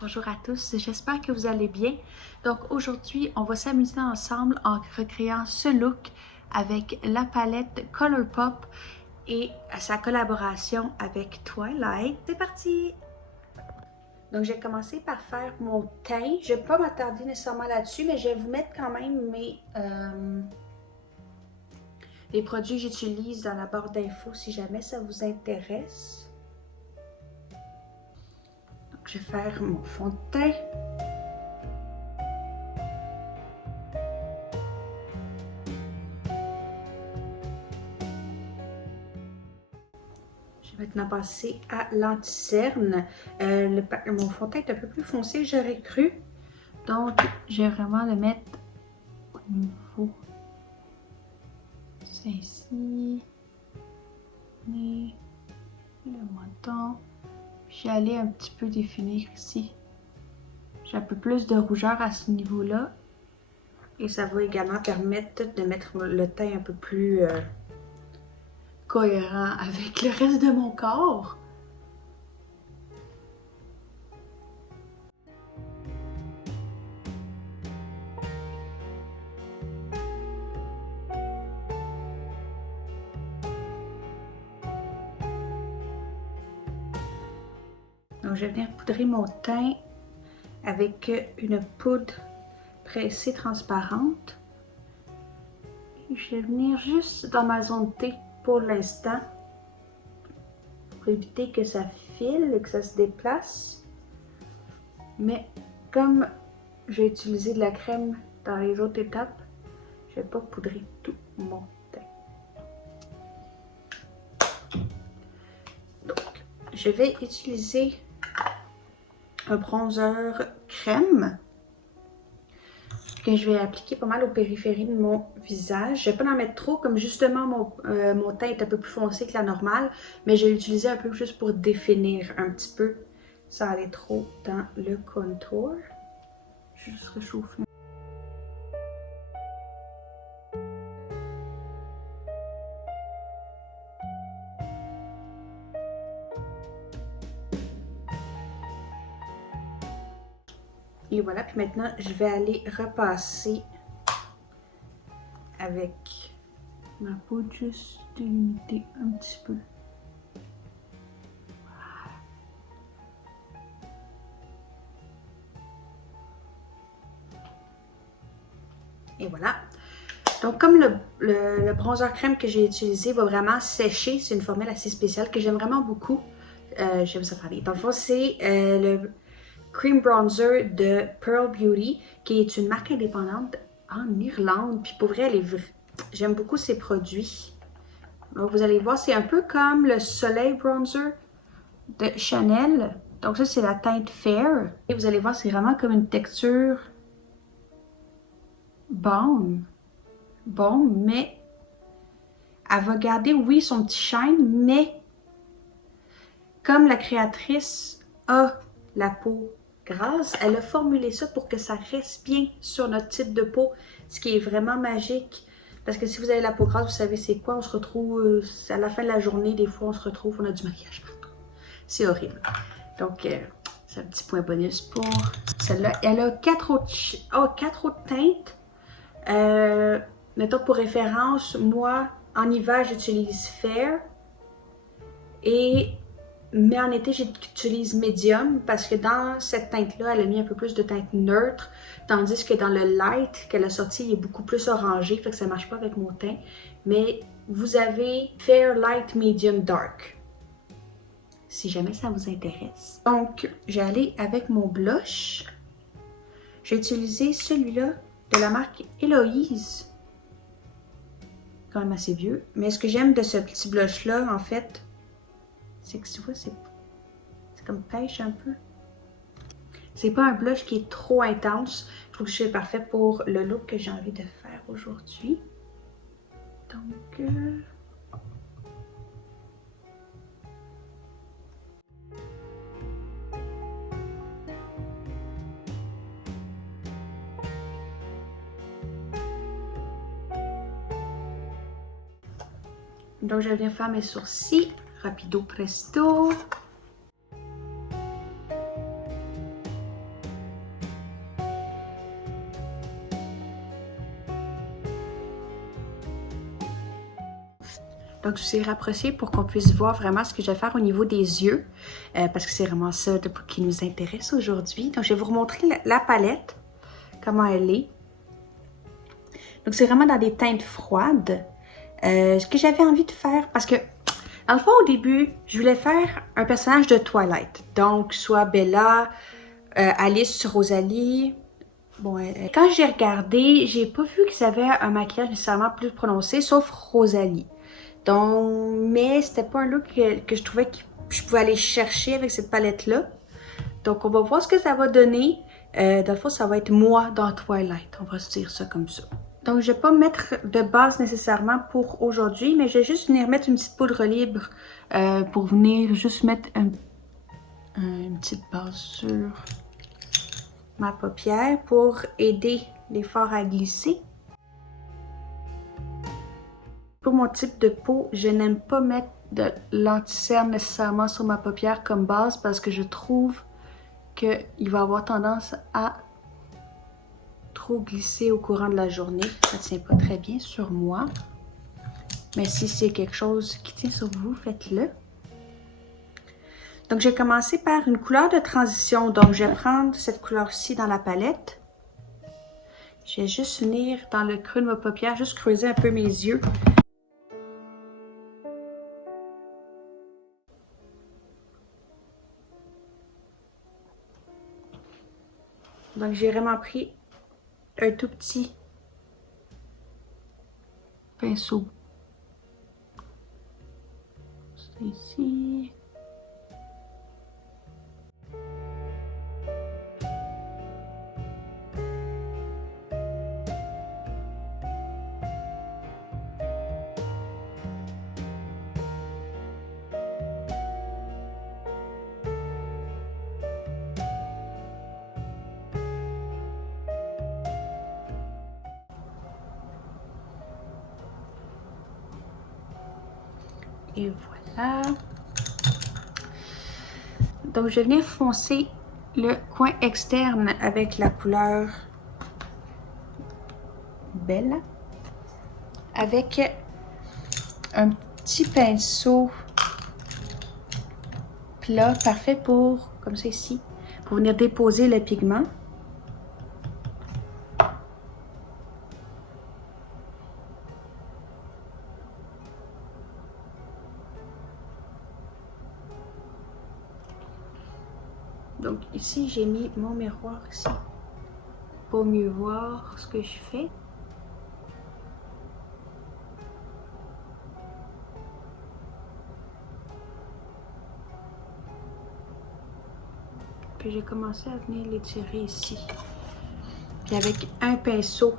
Bonjour à tous, j'espère que vous allez bien. Donc aujourd'hui, on va s'amuser ensemble en recréant ce look avec la palette Colourpop et sa collaboration avec Twilight. C'est parti! Donc je vais commencer par faire mon teint. Je ne vais pas m'attarder nécessairement là-dessus, mais je vais vous mettre quand même les produits que j'utilise dans la barre d'infos si jamais ça vous intéresse. Donc je vais faire mon fond de teint. Je vais maintenant passer à l'anti-cerne. Mon fond de teint est un peu plus foncé que j'aurais cru. Donc, je vais vraiment le mettre au niveau. C'est ici. Et le menton. Puis, je vais aller un petit peu définir ici. J'ai un peu plus de rougeur à ce niveau-là. Et ça va également permettre de mettre le teint un peu plus cohérent avec le reste de mon corps. Donc, je vais venir poudrer mon teint avec une poudre pressée transparente. Et je vais venir juste dans ma zone T pour l'instant, pour éviter que ça file et que ça se déplace. Mais comme j'ai utilisé de la crème dans les autres étapes, je ne vais pas poudrer tout mon teint. Donc, je vais utiliser un bronzer crème que je vais appliquer pas mal aux périphéries de mon visage. Je ne vais pas en mettre trop, comme justement mon teint est un peu plus foncé que la normale, mais je vais l'utiliser un peu juste pour définir un petit peu sans aller trop dans le contour. Je vais juste réchauffer. Et voilà, puis maintenant, je vais aller repasser avec ma poudre, juste délimiter un petit peu. Voilà. Et voilà. Donc, comme le bronzer crème que j'ai utilisé va vraiment sécher, c'est une formule assez spéciale que j'aime vraiment beaucoup. Je vais vous en parler. Dans le fond, c'est le Cream Bronzer de Pearl Beauty, qui est une marque indépendante en Irlande. Puis pour vrai, j'aime beaucoup ses produits. Donc vous allez voir, c'est un peu comme le Soleil Bronzer de Chanel. Donc ça, c'est la teinte Fair. Et vous allez voir, c'est vraiment comme une texture bonne. Bon, mais elle va garder, oui, son petit shine, mais comme la créatrice a la peau grasse, elle a formulé ça pour que ça reste bien sur notre type de peau, ce qui est vraiment magique. Parce que si vous avez la peau grasse, vous savez c'est quoi, on se retrouve, à la fin de la journée, des fois on se retrouve, on a du maquillage partout. C'est horrible. Donc, c'est un petit point bonus pour celle-là. Elle a 4 autres teintes. Mettons pour référence, moi, en hiver, j'utilise Fair. Mais en été, j'utilise Medium parce que dans cette teinte-là, elle a mis un peu plus de teinte neutre, tandis que dans le light qu'elle a sorti, il est beaucoup plus orangé, fait que ça ne marche pas avec mon teint. Mais vous avez Fair, Light, Medium, Dark, si jamais ça vous intéresse. Donc, je vais aller avec mon blush. J'ai utilisé celui-là de la marque Héloïse. Quand même assez vieux. Mais ce que j'aime de ce petit blush-là, en fait, c'est que tu vois, c'est comme pêche un peu. C'est pas un blush qui est trop intense. Je trouve que c'est parfait pour le look que j'ai envie de faire aujourd'hui. Donc, je viens faire mes sourcils. Rapido presto. Donc, je vous ai rapproché pour qu'on puisse voir vraiment ce que je vais faire au niveau des yeux, parce que c'est vraiment ça qui nous intéresse aujourd'hui. Donc, je vais vous remontrer la palette, comment elle est. Donc, c'est vraiment dans des teintes froides. Ce que j'avais envie de faire, parce que, dans le fond, au début, je voulais faire un personnage de Twilight. Donc, soit Bella, Alice, Rosalie. Bon, quand j'ai regardé, j'ai pas vu qu'ils avaient un maquillage nécessairement plus prononcé, sauf Rosalie. Donc, mais c'était pas un look que je trouvais que je pouvais aller chercher avec cette palette-là. Donc, on va voir ce que ça va donner. Dans le fond, ça va être moi dans Twilight. On va se dire ça comme ça. Donc, je vais pas mettre de base nécessairement pour aujourd'hui, mais je vais juste venir mettre une petite poudre libre pour venir juste mettre une petite base sur ma paupière pour aider l'effort à glisser. Pour mon type de peau, je n'aime pas mettre de l'anti-cerne nécessairement sur ma paupière comme base parce que je trouve qu'il va avoir tendance à trop glisser au courant de la journée. Ça ne tient pas très bien sur moi. Mais si c'est quelque chose qui tient sur vous, faites-le. Donc, j'ai commencé par une couleur de transition. Donc, je vais prendre cette couleur-ci dans la palette. Je vais juste venir dans le creux de ma paupière, juste creuser un peu mes yeux. Donc, j'ai vraiment pris un tout petit pinceau. C'est ici. Et voilà. Donc, je vais venir foncer le coin externe avec la couleur Bella. Avec un petit pinceau plat, parfait pour, comme ça ici, pour venir déposer le pigment. Donc ici, j'ai mis mon miroir ici pour mieux voir ce que je fais. Puis j'ai commencé à venir l'étirer ici. Puis avec un pinceau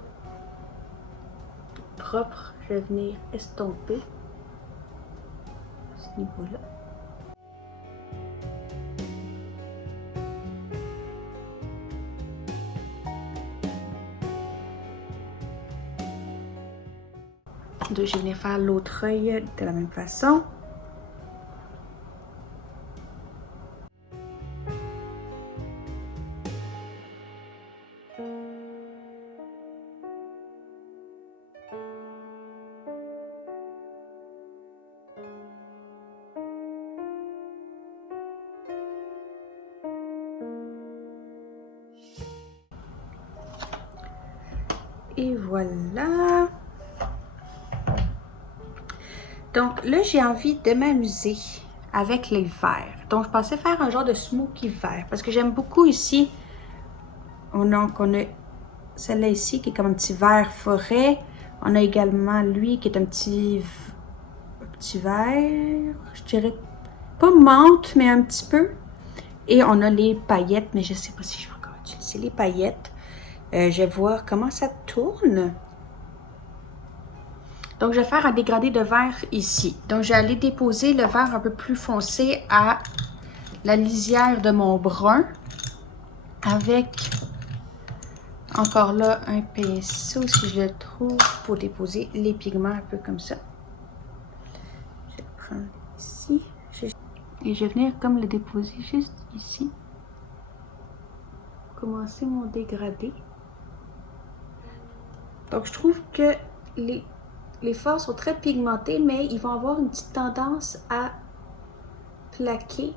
propre, je vais venir estomper à ce niveau-là. Donc, je vais venir faire l'autre œil de la même façon. Et voilà. Donc là, j'ai envie de m'amuser avec les verts. Donc, je pensais faire un genre de smoky vert parce que j'aime beaucoup ici. On a celle-là ici qui est comme un petit vert forêt. On a également lui qui est un petit vert, je dirais pas menthe, mais un petit peu. Et on a les paillettes, mais je sais pas si je vais encore utiliser les paillettes. Je vais voir comment ça tourne. Donc, je vais faire un dégradé de vert ici. Donc, je vais aller déposer le vert un peu plus foncé à la lisière de mon brun. Avec, encore là, un pinceau, si je le trouve, pour déposer les pigments un peu comme ça. Je vais le prendre ici. Et je vais venir comme le déposer juste ici. Commencer mon dégradé. Donc, je trouve que les forts sont très pigmentés, mais ils vont avoir une petite tendance à plaquer.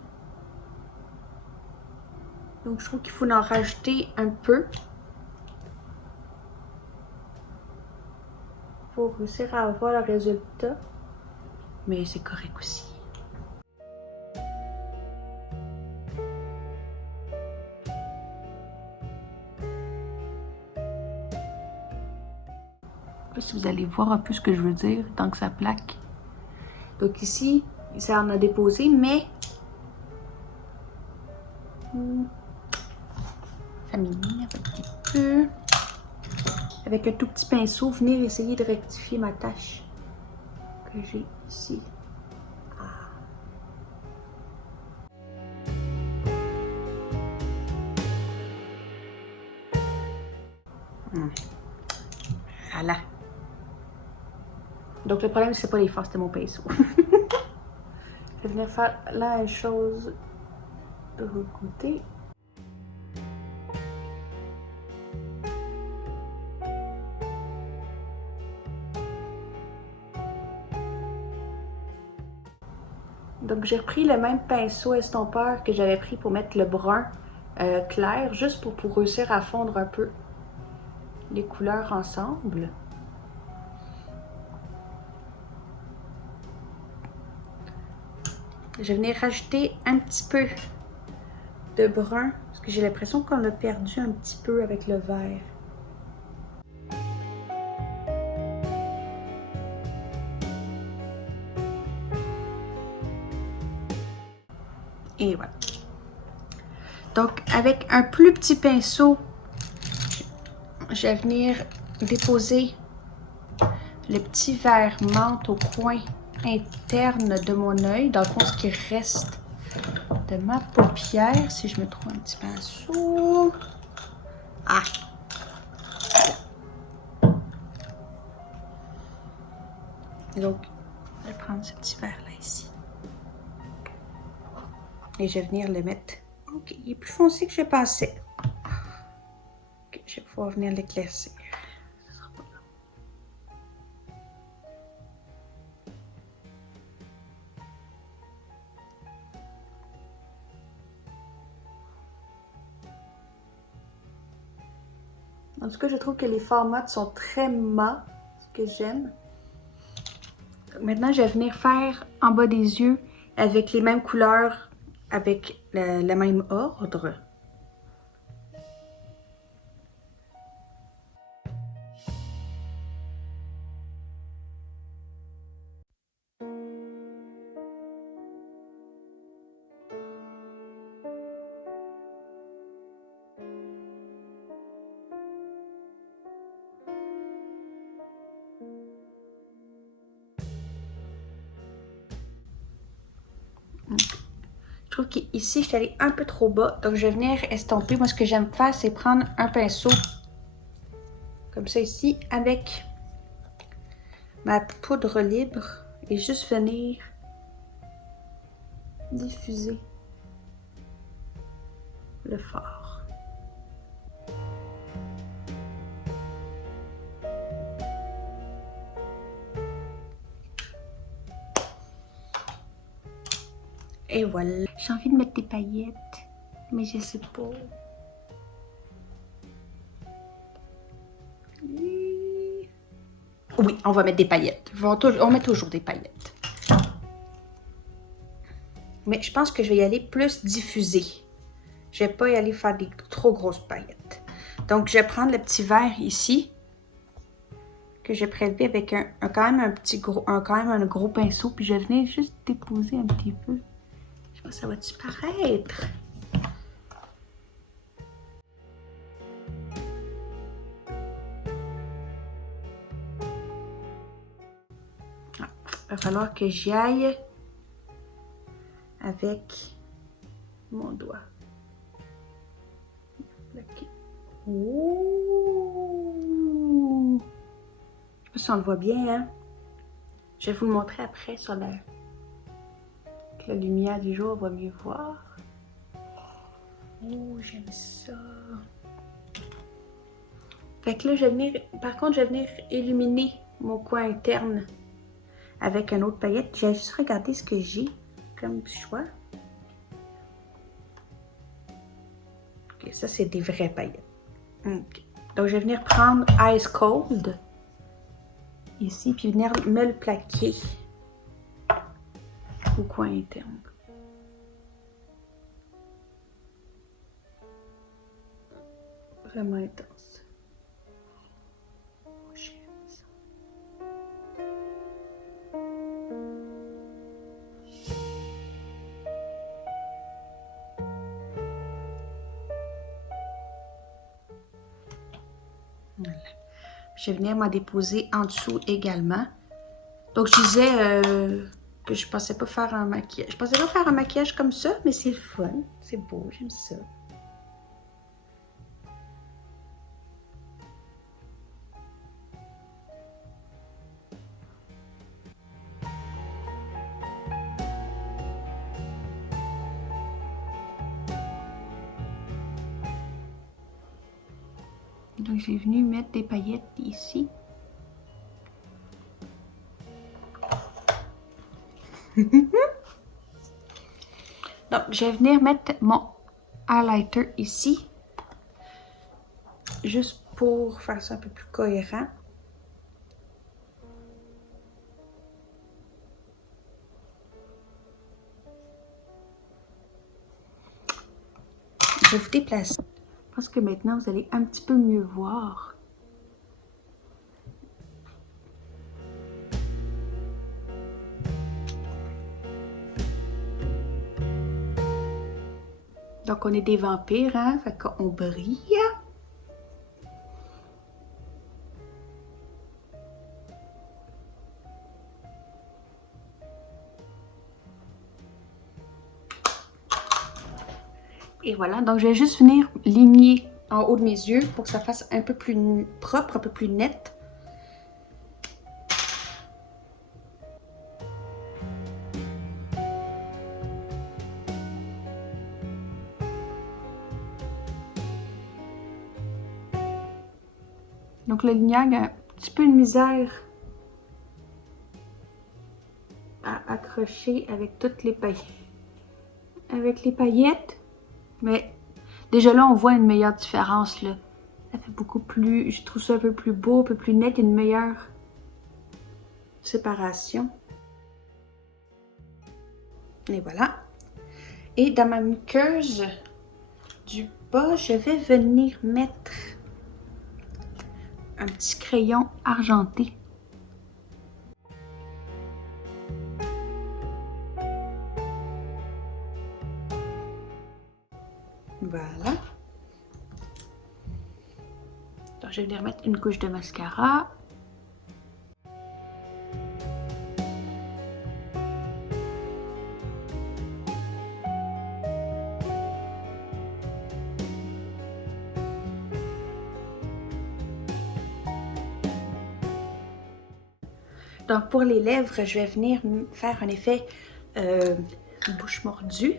Donc, je trouve qu'il faut en rajouter un peu pour réussir à avoir le résultat. Mais c'est correct aussi. Je sais pas si vous allez voir un peu ce que je veux dire tant que ça plaque. Donc ici, ça en a déposé, mais ça m'énerve un petit peu. Avec un tout petit pinceau, venir essayer de rectifier ma tache que j'ai ici. Voilà. Donc le problème, c'est pas les forces, c'était mon pinceau. Je vais venir faire la même chose de l'autre côté. Donc j'ai repris le même pinceau estompeur que j'avais pris pour mettre le brun clair, juste pour réussir à fondre un peu les couleurs ensemble. Je vais venir rajouter un petit peu de brun, parce que j'ai l'impression qu'on l'a perdu un petit peu avec le vert. Et voilà. Donc, avec un plus petit pinceau, je vais venir déposer le petit vert menthe au coin interne de mon œil, dans le fond, ce qui reste de ma paupière, si je me trouve un petit pinceau. Ah! Donc, je vais prendre ce petit vert-là ici. Et je vais venir le mettre. Ok, il est plus foncé que je pensais. Ok, je vais pouvoir venir l'éclaircir. En tout cas, je trouve que les fards mat sont très mat, ce que j'aime. Maintenant, je vais venir faire en bas des yeux avec les mêmes couleurs, avec le même ordre. Je trouve qu'ici, je suis allée un peu trop bas, donc je vais venir estomper. Moi, ce que j'aime faire, c'est prendre un pinceau, comme ça ici, avec ma poudre libre, et juste venir diffuser le fard. Et voilà. J'ai envie de mettre des paillettes, mais je sais pas. Oui, on va mettre des paillettes. On met toujours des paillettes. Mais je pense que je vais y aller plus diffusé. Je vais pas y aller faire des trop grosses paillettes. Donc, je vais prendre le petit verre ici, que j'ai prélevé avec quand même un gros pinceau, puis je vais venir juste déposer un petit peu. Je sais pas, ça va-tu paraître? Ah, il va falloir que j'y aille avec mon doigt. Okay. Ouh! Je sais pas si on le voit bien, hein? Je vais vous le montrer après sur la lumière du jour, on va mieux voir. Oh, j'aime ça. Fait que là, par contre, je vais venir illuminer mon coin interne avec un autre paillette. J'ai juste regardé ce que j'ai comme choix. Ok, ça c'est des vraies paillettes. Okay. Donc je vais venir prendre Ice Cold ici, puis venir me le plaquer au coin interne. Vraiment intense. Voilà. Je vais venir m'en déposer en dessous également. Donc je disais que je pensais pas faire un maquillage. Je pensais pas faire un maquillage comme ça, mais c'est le fun. C'est beau, j'aime ça. Donc j'ai venu mettre des paillettes ici. Donc je vais venir mettre mon highlighter ici. Juste pour faire ça un peu plus cohérent. Je vais vous déplacer. Je pense que maintenant vous allez un petit peu mieux voir. Donc on est des vampires, hein? Fait qu'on brille. Et voilà, donc je vais juste venir ligner en haut de mes yeux pour que ça fasse un peu plus propre, un peu plus net. Donc le lignage a un petit peu de misère à accrocher avec toutes les paillettes. Avec les paillettes. Mais déjà là, on voit une meilleure différence, là. Ça fait beaucoup plus... Je trouve ça un peu plus beau, un peu plus net, une meilleure séparation. Et voilà. Et dans ma muqueuse du bas, je vais venir mettre un petit crayon argenté. Voilà. Donc, je vais venir mettre une couche de mascara. Donc, pour les lèvres, je vais venir faire un effet bouche mordue.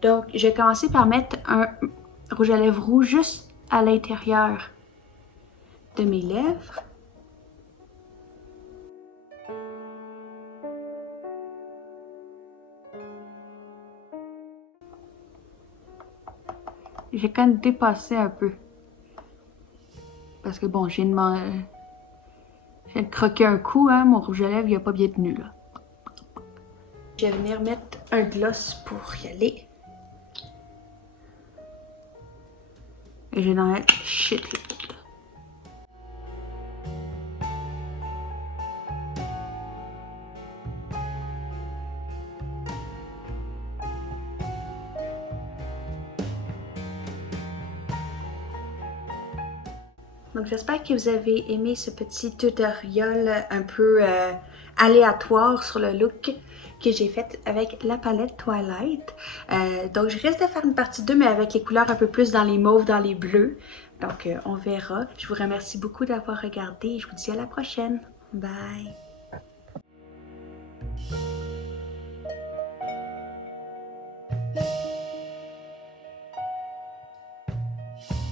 Donc, je vais commencer par mettre un rouge à lèvres rouge juste à l'intérieur de mes lèvres. J'ai quand même dépassé un peu. Parce que bon, j'ai de croquer un coup, hein, mon rouge à lèvres, il n'a pas bien tenu, là. Je vais venir mettre un gloss pour y aller. Et je vais en mettre shit. Donc j'espère que vous avez aimé ce petit tutoriel un peu aléatoire sur le look que j'ai fait avec la palette Twilight. Donc je risque de faire une partie 2 mais avec les couleurs un peu plus dans les mauves, dans les bleus. Donc on verra. Je vous remercie beaucoup d'avoir regardé et je vous dis à la prochaine. Bye!